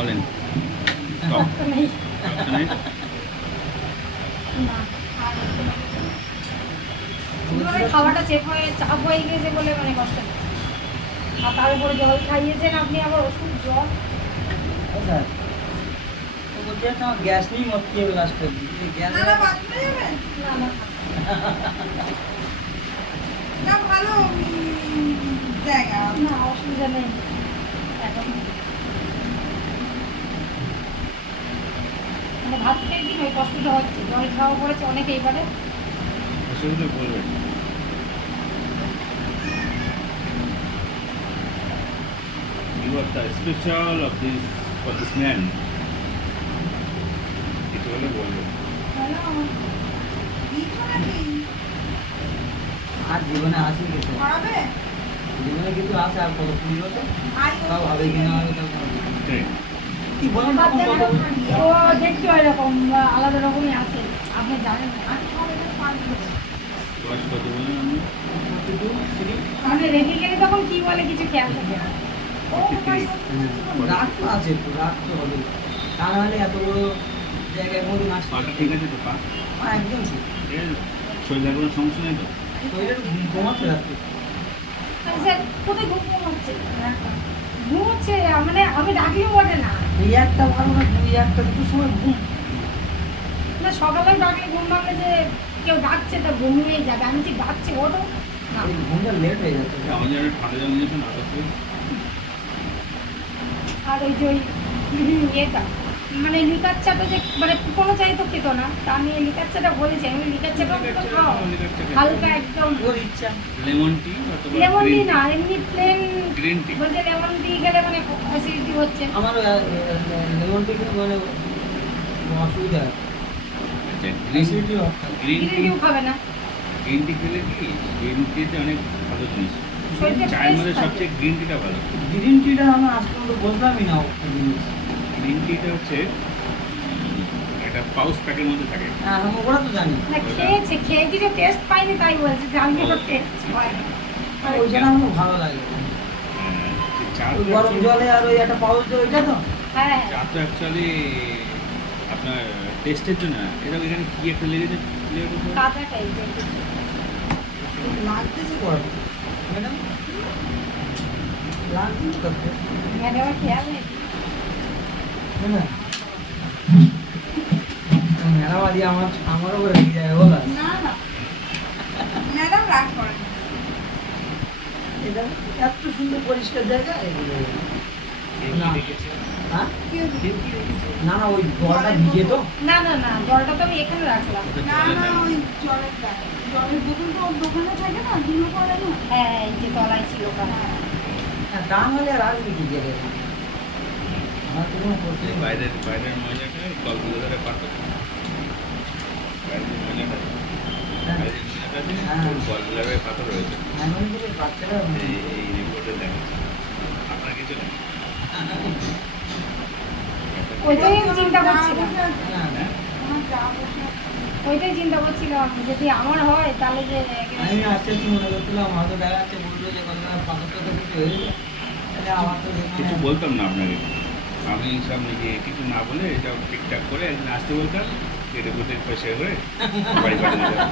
বলেন স্টপ তো নেই নেই না আর হচ্ছে না। খাওয়াটা চেক হয়ে চাপ হয়ে গিয়েছে বলে মানে কষ্ট হচ্ছে। আর তার উপরে জল খাইয়েছেন আপনি, আবার ওষুধ জল। আচ্ছা তো বলছি একটা আমার গ্যাস নিয়ে মরতে হবে লাস্টে গ্যাস না না না অসুবিধা নেই এখন। মানে ভাত খেয়ে দিন ওই কষ্টটা হচ্ছে, জল খাওয়া পড়েছে অনেক এইবারে। অসুবিধা বলবেন You are the special of this for this man. কিছু হলে বলবেন আর জীবনে আসি কিছু জীবনে কিছু আছে আর কত 20 বছর তাও হবে কিনা আমি তাও ঠিক কি বলেন বাদ দেন, কত ও দেখতে এরকম আলাদা রকমই আছে, আপনি জানেন না। বয়স কত বলেন আপনি মানে রেখে গেলে তখন কি বলে কিছু খেয়াল থাকে না। রাগ তো আছে একটু রাগ তো হবে তা নাহলে এত বড় জায়গায় মরি মাস পাটা ঠিক আছে তো পা একদম ঠিক ঠিক আছে শরীরের কোনো সমস্যা নেই তো শরীরে ঘুমাচ্ছে রাত্রে স্যার কোথায় ঘুম হচ্ছে? ঘুম হচ্ছে মানে আমি ডাকলেও ওঠে না। এই একটা ভালো না দুই একটা দুটো সময় ঘুম না সকালে ডাকলে ঘুম ভাঙলে যে কেউ ডাকছে তা ঘুমিয়েই যাবে, আমি যে ডাকছে ওঠো না। এই ঘুমটা লেট হয়ে যাচ্ছে আমাদের একটা ঠান্ডা জল নিয়েছেন না তো আর ওই যে ওই ইয়েটা মানে লিকার চাটা যে মানে কোনো চাই তো খেত না, তা আমি এই লিকার চাটা বলেছি, আমি লিকার চাটা তো খাও হালকা একদম। ওর ইচ্ছা লেমন টি অথবা লেমন টি গ্রিন না, এমনি প্লেন গ্রিন টি বলছে লেমন টি খেলে মানে অ্যাসিডিটি হচ্ছে। আমার লেমন টি মানে অসুবিধা আচ্ছা অ্যাসিডিটি গ্রিন টি কেউ খাবে না, গ্রিন টি খেলে কি গ্রিন টিতে অনেক ভালো জিনিস শরীরটা চায়ের ফ্রেশ মধ্যে থাকে। সবচেয়ে গ্রিন টিটা ভালো গ্রিন টিটা আমি আজ পর্যন্ত বললামই না জিনিস গ্রিন টিটা হচ্ছে একটা পাউচ প্যাকের মধ্যে থাকে হ্যাঁ আমি ওরা তো জানি না খেয়েছে, খেয়ে কিছু টেস্ট পাইনি তাই বলছে যে আমি তো টেস্ট হয়। আর ওই জন্য আমার ভালো লাগে চা ওই গরম জলে আর ওই একটা পাউচ ওইটা তো হ্যাঁ চা তো অ্যাকচুয়ালি আপনার টেস্টের জন্য না এটা এখানে কি একটা লেগেছে clear করতে হবে? কাঁচা টাইপের লাগতেছে গরম ম্যাডাম লাগতেছে করতে ম্যাডামের খেয়াল নেই। হ্যাঁ ম্যাডাম আদি আমারও করে রেখে যায় বলা না না ম্যাডাম রাগ করেন না। এটা এত সুন্দর পরিষ্কার জায়গা এগুলো কে না। কি রেখেছে? হ্যাঁ কেউ কে কি রেখেছে? না না ওই জলটা ভিজে তো না না না জলটা তো আমি এখানে রাখলাম। ওটা না জলে না দেয়। ওই জলের বোতল তো ওর দোকানে থাকে না দিনও পরে না হ্যাঁ এই যে তলায় ছিল ওখানে। হ্যাঁ তা নাহলে আর আসবে কি জায়গায় আমার তো কোনো প্রশ্ন এই বাইরের ময়লাটা কলগুলো ধরে পাঠাতে বাইরের ময়লাটা হ্যাঁ বাইরের ময়লাটাতে হ্যাঁ। কলগুলোর পাথর রয়েছে এমন করে বাচ্চারা এই রিপোর্টে দেখাচ্ছে আপনার কিছু নেই ওইটাই আমি চিন্তা করছিলাম, হ্যাঁ আমার যা বসে ওইটাই চিন্তা করছিলাম যদি আমার হয় তাহলে যে আমি আজকে কি মনে করছিলাম হয়তো দেখা যাচ্ছে বললো যে কোনো পাথরটা তো কিছু হয়ে যায় তাহলে আমার তো কিছু বলতাম না আপনাকে আমি সব নিজে কিছু না বলে এটা ঠিকঠাক করে একদিন আসতে বলতাম কেটে কুটে পয়সা করে বাড়ি পাঠিয়ে দিতাম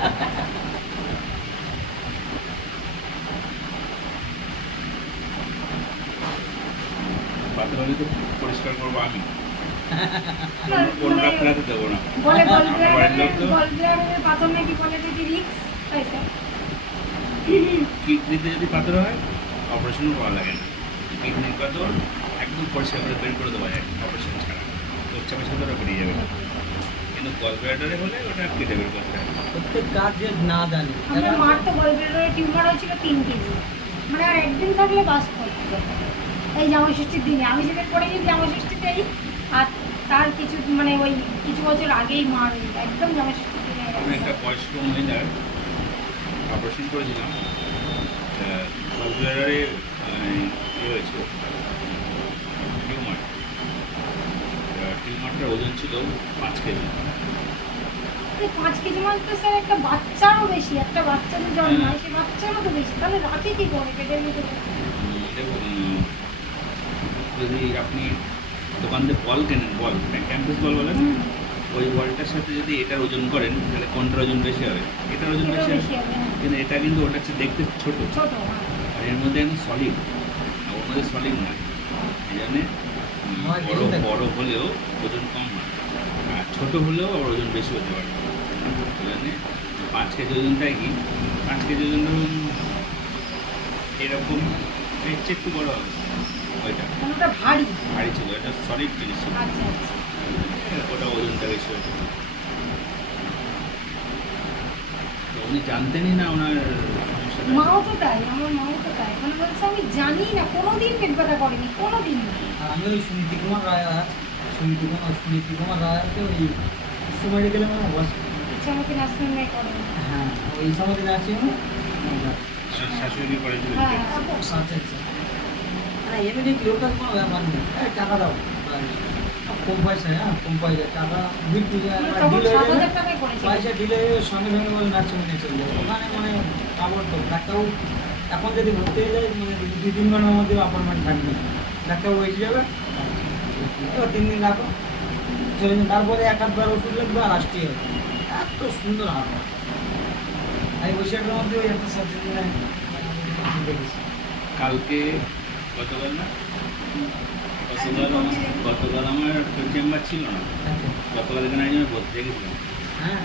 পাথর হলে তো পরিষ্কার করবো আমি কোন ডাক্তারাতে দেবো না বলে আমার বাড়ির লোক তো গলব্লাডারের পাথর নাকি বলে যদি রিক্স তাই তো। কিডনিতে যদি পাথর হয় অপারেশনও করা লাগে না কিডনির পাথর একদম পরিষ্কার করে বের করে দেওয়া যায় অপারেশন ছাড়া চাপের সাথে ওটা বেরিয়ে যাবে কিন্তু গলব্লাডারে হলে ওটা কেটে বের করতে হবে প্রত্যেক কাজ যে না জানি আমার মার তো গলব্লাডারে টিউমার হয়েছিল 3 কেজি, মানে আর একদিন থাকলে বাস করতো এই জামাই ষষ্ঠীর দিনে। আমি যেদিন পড়ে গেছি জামাই ষষ্ঠীতেই, আর তার কিছু মানে ওই কিছু বছর আগেই মার একদম জামাই ষষ্ঠীর দিনে আমি একটা বয়স্ক মহিলার অপারেশন করেছিলাম গলব্লাডারে ইয়ে হয়েছিল টিউমারটার ওজন ছিল 5 কেজি 5 কেজি মানে তো স্যার একটা বাচ্চারও বেশি, একটা বাচ্চা যে জন্মায় সে বাচ্চারও তো বেশি, তাহলে রাখে কি করে পেটের ভিতরে? দেখুন যদি আপনি দোকান থেকে বল কেনেন, বল ক্যাম্পাস বল বলেন, হুম। ওই বলটার সাথে যদি এটার ওজন করেন তাহলে কোনটার ওজন বেশি হবে? এটার ওজন এটাও বেশি হবে। বেশি হবে, হ্যাঁ। কিন্তু এটা কিন্তু ওটা হচ্ছে দেখতে ছোট, ছোট, হ্যাঁ। আর এর মধ্যে একদম সলিড, আর ওর মধ্যে সলিড নয়। এই জন্যে হয় বড় বেশি থাকে। বড় হলেও ওজন কম হয়, আর ছোট হলেও আবার ওজন বেশি হতে পারে। এই জন্যে 5 কেজি ওজনটাই কি, 5 কেজি ওজন ধরুন এরকম, এর চেয়ে একটু বড় হবে ওইটা, মানে ওটা ভারী। ভারী ছিল, এটা সলিড জিনিস ছিল, আচ্ছা আচ্ছা। ওটা ওজনটা বেশি হয়েছে। তো উনি জানতেনই না ওনার সমস্যাটা। মাও তো তাই, আমার মাও তো তাই, মানে বলছে আমি জানি না, কোনোদিন পেট ব্যথা করেনি, কোনোদিন না। আর আমি ওই সুনীতি কুমার রায়কে ওই বিশ্ব মেডিকেলে মানে ইচ্ছা আমাকে নার্সিংয়ে করে। হ্যাঁ ওই সময় নার্সিং শাশুড়ি করেছিল। হ্যাঁ। মানে এমনি লোকটার কোনো ব্যাপার নেই, এই টাকা দাও কম পয়সা, হ্যাঁ কম পয়সা টাকা তখন 7,000 টাকায় করেছে। পয়সা দিলে সঙ্গে সঙ্গে বলে নার্সিং হোমে চলে যাবে ওখানে, মানে কাপড় তো ডাক্তারবাবু এখন যদি ভর্তি হয়ে যায় মানে 2-3 ঘন্টার মধ্যে অ্যাপয়েন্টমেন্ট থাকবে, ডাক্তারবাবু এসে যাবে, এবার 3 দিন রাখো চলে যাবে, তারপরে 1-8 ওষুধ লাগবে আর আসতেই হবে। এত সুন্দর হাত আমি বৈশাখের মধ্যে ওই একটা সার্জারি দেখেছি। কালকে গতকাল না, গতকাল আমার চেম্বার ছিল না, আচ্ছা। গতকাল এখানে একজন বলতে গেছিলাম হ্যাঁ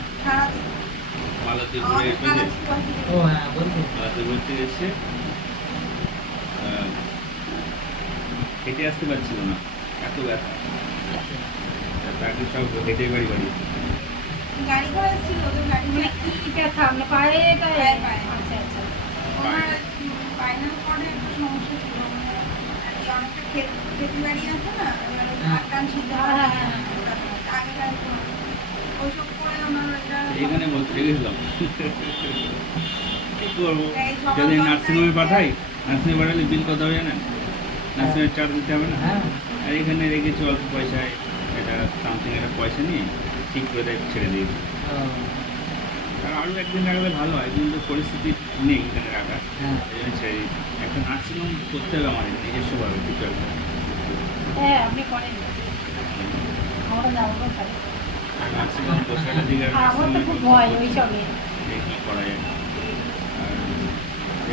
মালাতে ঘুরে এসেছে, ও হ্যাঁ বলছি। মালাতে ঘুরতে এসছে, হেঁটে আসতে পারছিল না, এত ব্যথা, তাকে সব হেঁটে বাড়ি বাড়ি। গাড়ি করে এসেছিল ওদের গাড়ি মানে কি ব্যথা, মানে পায়ে টায়ে? পায়ে, পায়ে। আচ্ছা আচ্ছা। ওনার স্পাইনাল কর্ডে একটা সমস্যা ছিল, মানে আর কি অনেকটা খেতে বাড়ি আছে না, এবার ওই হ্যাঁ। টান সিদ্ধ হ্যাঁ, হ্যাঁ, হ্যাঁ। আগেকার ওইসব করে ওনার এটা এইখানে বলতে গেছিলাম কি করবো, এই সবার যদি দরকার নার্সিংহোমে নেই। পাঠাই, নার্সিংহোমে পাঠালে বিল কত হবে জানেন? নার্সিংহোমের চার্জ দিতে হবে না, হ্যাঁ আর এখানে রেখেছি অল্প পয়সায়, এটা সামথিং একটা পয়সা নিয়ে ঠিক করে দেয়, ছেড়ে দিয়েছি। আর আরও একদিন রাখলে ভালো হয়, কিন্তু পরিস্থিতি নেই এখানে রাখার, হ্যাঁ এই জন্য ছেড়ে দিয়েছি। একটা নার্সিংহোম করতে হবে আমার নিজস্বভাবে কিছু একটা, হ্যাঁ আপনি করেন, আমরা যাবো কোথায়? আর নার্সিংহোম বসে একটা দিকে আর আমার তো খুব ভয় ওই সবে। কী করা যায়। আর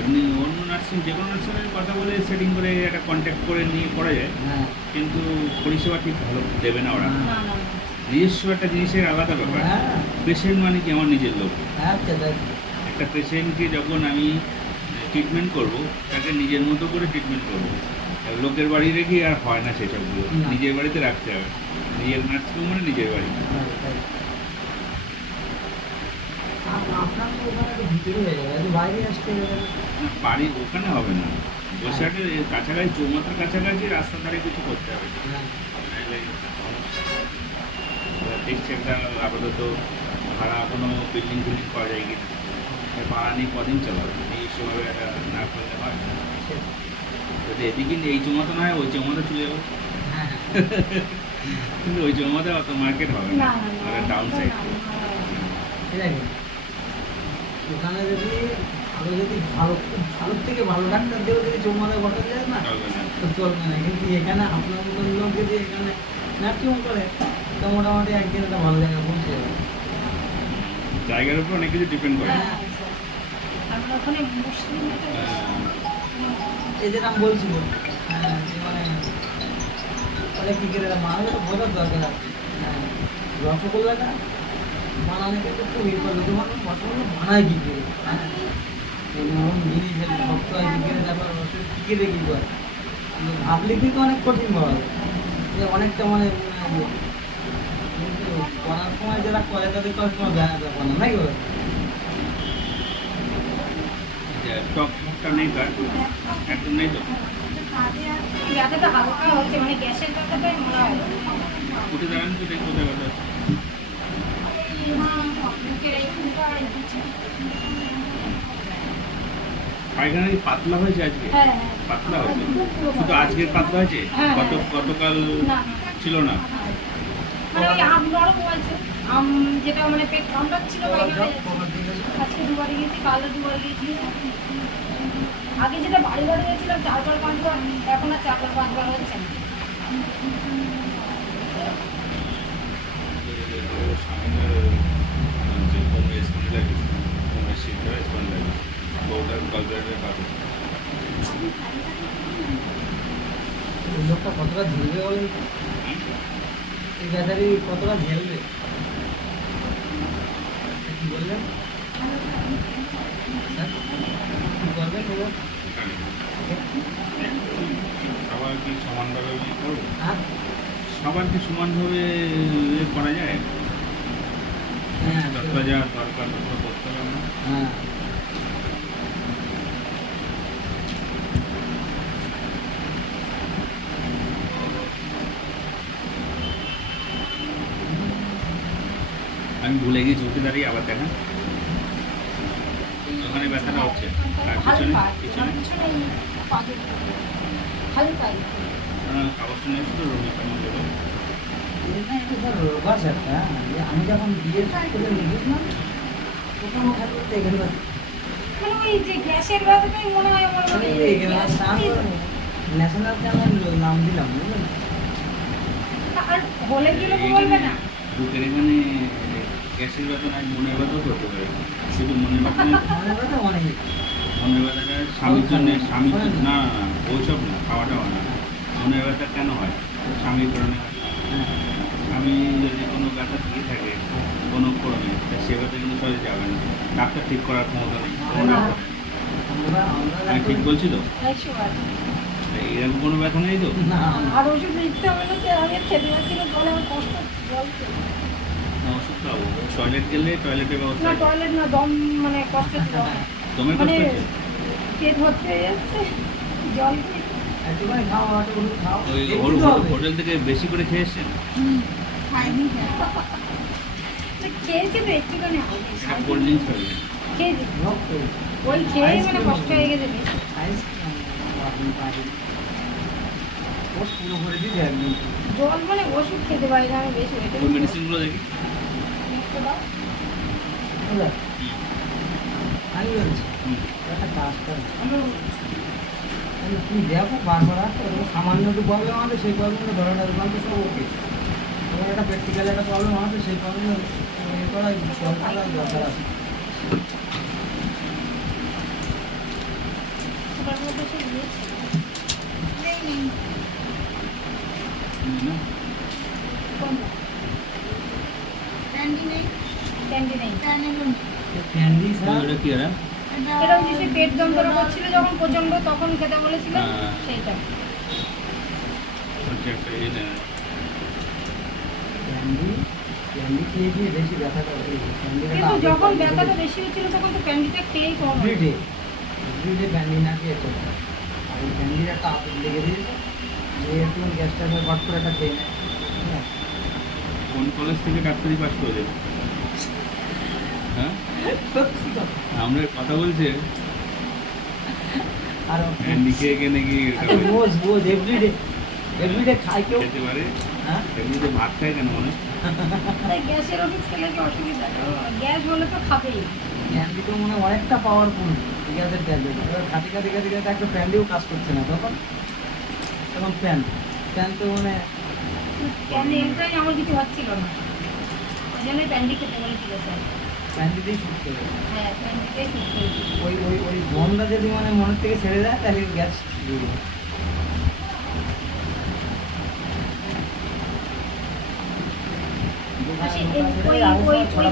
এমনি অন্য নার্সিং, যে কোনো নার্সিংয়ের কথা বলে সেটিং করে একটা কন্ট্যাক্ট করে নিয়ে করা যায়, হ্যাঁ কিন্তু পরিষেবা ঠিক ভালো দেবে না ওরা। না না না। নিজস্ব একটা জিনিসের আলাদা ব্যাপার। হ্যাঁ পেশেন্ট মানে কি আমার নিজের লোক, আচ্ছা তাই একটা পেশেন্টকে যখন আমি ট্রিটমেন্ট করব, তাকে নিজের মতো করে ট্রিটমেন্ট করব। লোকের বাড়ি রেখে আর হয় না সেসবগুলো, না। নিজের বাড়িতে রাখতে হবে। নিজের নার্সিং মানে নিজের বাড়ি। আপনার তো ওখানে একটু ভিতরে হয়ে যাবে, একটু বাইরে আসতে হবে। বাড়ি ওখানে হবে না, বসিরহাটের কাছাকাছি, চৌমাথার কাছাকাছি রাস্তার ধারে কিছু করতে হবে। হ্যাঁ নাহলে সমস্যা। এবার দেখছি একটা আপাতত ভাড়া কোনো বিল্ডিং ফিল্ডিং পাওয়া যায় কিনা, ভাড়া নিয়ে কদিন চালাবে, নিজস্বভাবে একটা না করলে হয়। যদি এদিকে এই চৌমাথা না হয় ওই চৌমাথা চলে যাবো, হ্যাঁ কিন্তু ওই চৌমাথায় অত মার্কেট হবে না না, না না, ডাউন সাইড। ঠিক আছে ওখানে যদি আরো যদি ভালো খুব ভালো থেকে ভালো ডাক্তার দিয়েও যদি চৌমাথায় বসাতে যায় না চলবে না। তো চলবে না, কিন্তু এখানে আপনার মতন লোক যদি এখানে নার্সিং করে তো মোটামুটি একদিন একটা ভালো জায়গায় পৌঁছে যাবে। জায়গার উপর অনেক কিছু ডিপেন্ড করে। হ্যাঁ, আমরা ওখানে মুসলিম একটা এই যে নাম বলছিল যে মানে অনেক কী করে মানুষের বোঝার দরকার আছে। রসগোল্লাটা বানানো কিন্তু খুব ইম্পর্টেন্ট, মানুষ রসগোল্লা বানায় কী করে, হ্যাঁ এমন জিনিস শক্ত হয় কী করে, তারপর রসের কী করে কী করে ভাবলে কিন্তু অনেক কঠিন পাওয়া যায়, যে অনেকটা মানে কিন্তু করার সময় যারা করে তাদের তো কোনো ব্যাপার না নাকি বলে? টক টকটা নেই তো, একদম নেই তো। ব্যথাটা হালকা হচ্ছে, মানে গ্যাসের ব্যথাটাই মনে হয়। উঠে দাঁড়ান তো, দেখো কোথায় ব্যথা হচ্ছে। বুকের এই খুঁটা, এই পিঠে। পায়খানা কি পাতলা হয়েছে আজকে? হ্যাঁ হ্যাঁ। পাতলা হয়েছে, একদম পুরো শুধু আজকের পাতলা হয়েছে, হ্যাঁ, গতকাল না, না। ছিল না। মানে ওই আম নরম হয়েছে, আম যেটা মানে পেট কামড়াচ্ছিল পায়খানা হয়ে যাচ্ছে। আজকে দুবারে গেছি, কালকে দুবার গেছি। আগে যেটা বাড়ি বাড়ি গেছিলাম 4 বার 5 বার, এখন আর 4 বার 5 বার হচ্ছে না। আমাদের যে কোমরে স্পন্ডিলাইটিস, কোমরের শিরটা স্পন্ডিলাইটিস, ওটার গলব্লাডারে পাবে। ওই লোকটা কতটা ঝেলবে বলেন তো? এই বেচারি কতটা ঝেলবে? কি বললেন স্যার? কি করবেন বলো? সবার কি সমানভাবে ইয়ে করবো? হ্যাঁ সবার কি সমানভাবে ইয়ে করা যায়? হ্যাঁ যতটা যা দরকার ততটা করতে হবে না। হ্যাঁ আমি ভুলে গিয়ে ঝুঁকে দাঁড়িয়ে আবার দেখা ওখানে ব্যথাটা হচ্ছে আর পিছনে হালকা পিছনে পিছনে এই পাঁজর হালকা কাগজটা নিয়ে এসে তো রোগী কেমন দেবো এটা একটু স্যার রোগাস একটা আমি যখন বিয়ের করে লিখেছিলাম তখন ও খালি বলতে এখানে মানে ওই যে গ্যাসের ব্যথাটাই মনে হয় আমার মানে ন্যাশনাল চ্যানেল নাম দিলাম বুঝলেন আর হলে গেলে তো বলবে না বুকের এখানে গ্যাসের ব্যথা নাই মনের ব্যথাও করতে পারে শুধু মনের ব্যথা নেই। মনে কথা অনেক মনের ব্যথাটা স্বামীর জন্য স্বামীর জন্য না না না ওইসব না খাওয়াটা হয় না মনের ব্যথা কেন হয় স্বামীর কারণে হয় স্বামী যদি কোনো ব্যথা দিয়ে থাকে কোনো কারণে তা সে ব্যথা কিন্তু সহজে যাবে না ডাক্তার ঠিক করার ক্ষমতা নেই কোনো ডাক্তার নেই। আমি ঠিক বলছি তো 100 এরকম কোনো ব্যথা নেই তো না আর ওষুধ দিতে হবে না যে আমি খেতে পারছি না বলে আমার কষ্ট বলতে না ওষুধ খাবো টয়লেট গেলে টয়লেটের ব্যবস্থা না আছে। টয়লেট না দম মানে কষ্ট ছিল দমের মানে কষ্ট হচ্ছে পেট ভর্তি হয়ে যাচ্ছে জল খেয়ে একটুখানি খাও একটা ওষুধ খাও ওই একটু তো হবে। হোটেল থেকে বেশি করে খেয়ে এসছেন খাইনি তো খেয়েছি তো একটুখানি হবে একটা কোল্ড ড্রিঙ্কস খাবে খেয়েছি রক্ত। ওই খেয়ে মানে কষ্ট হয়ে গেছে বেশ। আইসক্রিম আপনি পারেন ও শুরু করে দিতে একদম জল মানে ওষুধ খেতে পারি না আমি বেশ ওইটা ওই মেডিসিনগুলো দেখি বুঝলে? আমি বলছি হুম। একটা কাজ করো তুমি দেখো বারবার আসো সামান্য একটু প্রবলেম আছে সেই প্রবলেমটা ধরে না দোকান তো সব ওকে তোমার একটা প্র্যাকটিক্যাল একটা প্রবলেম আছে সেই প্রবলেম এ করা সলভ করার দরকার আছে ওটার মধ্যে সে দিয়েছে নেই না কোনটা ক্যান্ডি নেই ক্যান্ডি নেই ক্যান্ডি ক্যান্ডি স্যার ওটা কি আর এটা হচ্ছে সে পেট যন্ত্রণা করছিল যখন প্রচন্ড তখন খেতে বলেছিল হ্যাঁ। সেইটা হচ্ছে একটা ইয়ে দেয় ক্যান্ডি ক্যান্ডি খেয়ে খেয়ে বেশি ব্যথাটা হয়ে কিন্তু যখন ব্যথাটা বেশি হচ্ছিল তখন তো ক্যান্ডিটা খেয়েই কম এভরিডে এভরিডে ক্যান্ডি না খেয়ে চলবে আর এই ক্যান্ডির একটা আপদ লেগে দিয়েছে যে একটু গ্যাসটা ঘট করে একটা খেয়ে নেয় ঠিক আছে? কোন কলেজ থেকে ডাক্তারি পাস করেছে হ্যাঁ সত্যি কথা। আমরা কথা বলছে আর ক্যান্ডি খেয়ে খেয়ে নাকি আচ্ছা, রোজ রোজ এভরিডে খাই কেউ খেতে পারে হ্যাঁ এমনিতে ভাত খায় কেন মানে তাই গ্যাসের ওষুধ খেলে কি অসুবিধা গ্যাস হলে তো খাবেই ক্যান্ডি তো মনে হয় অনেকটা পাওয়ারফুল গ্যাসের ট্যাবলেট এবার খাটি খাটি খাটি খাটি একটা প্যান্ডিও কাজ করছে না তখন তখন প্যান তো মানে কেন এমপ্রাই আমার কিছু হচ্ছিল না ওই জন্য প্যান্ডি খেতে বলেছিল স্যার প্যান্ডিতেই শুট করে হ্যাঁ প্যান্ডিটাই ঠিক করেছিল ওই মনটা যদি মানে মনের থেকে ছেড়ে যায় তাহলে গ্যাস দিয়ে দেয়। ওই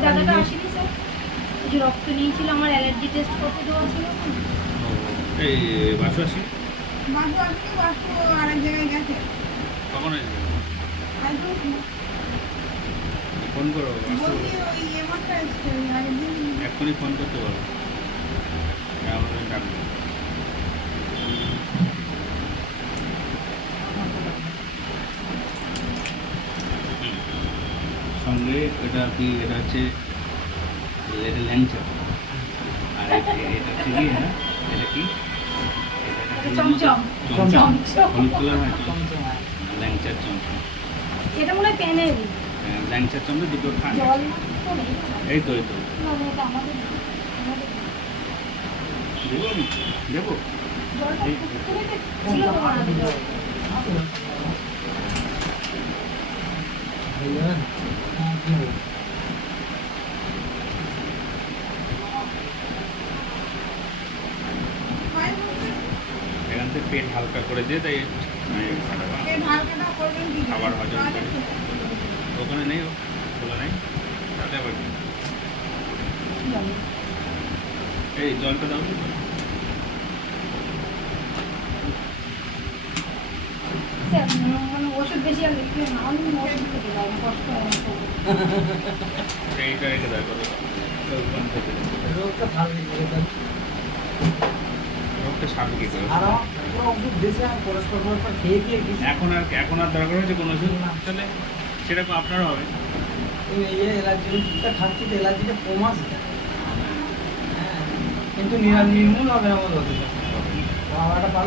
দাদাটা আসেনি স্যার ওই যে রক্ত নিয়েছিল আমার অ্যালার্জি টেস্ট করতে দেওয়া ছিল না? এই বাসু আসি বাবু আপনি বাবু আরেক জায়গায় গেছে কখন আসবে হয়তো ফোন করো আসতে বলছি বলো। ওই এমারটা এসছে আগের দিন এক্ষুনি ফোন করতে পারো আমাদের ডাকবে সঙ্গে এটা কি এটা হচ্ছে এটা ল্যাংচা আর এটা হচ্ছে কি হ্যাঁ এটা কি এটা চমচম চমচম চমচম। হলুদ কালার হয় চমচম হয়। ল্যাংচার চমচম এটা মনে হয় প্যানের ল্যাংচার চমচম দুটো খান জল তো নেই এই তো এই তো না না, এটা আমাদের দেবো আমি দেবো জলটা পুকুরে ছিল তো বানাতে জল হয়ে যাবে? হ্যাঁ, কি হবে? যাতে পেট হালকা করে দিয়ে তাই খারাপ পেট হালকাটা করবেন কি করে? খাবার হজম তাহলে করে। খুব ভালো হবে। ওখানে নেই খোলা নেই তাহলে আবার কি? জানি। এই জলটা দাও তো। স্যার, মানে ওষুধ বেশি আর লিখবে না, আমি ওষুধ খেতে পারি না, কষ্ট হয় আমার খুব। এইটা রেখে দেয় কত রোগটা ভালো লেগে রোগটা সারবে কি করে? আর আমার পুরো ওষুধ দিয়েছে আমি পরস্পর খেয়ে খেয়ে গেছি। এখন আর দরকার হচ্ছে কোনো ওষুধ চলে সেরকম আপনারও হবে। তুমি এই অ্যালার্জির ওষুধটা খাচ্ছি তো অ্যালার্জিটা কমাচ্ছে। হ্যাঁ, কিন্তু নির্মূল হবে না আমার ওষুধটা। বাবাটা ভালো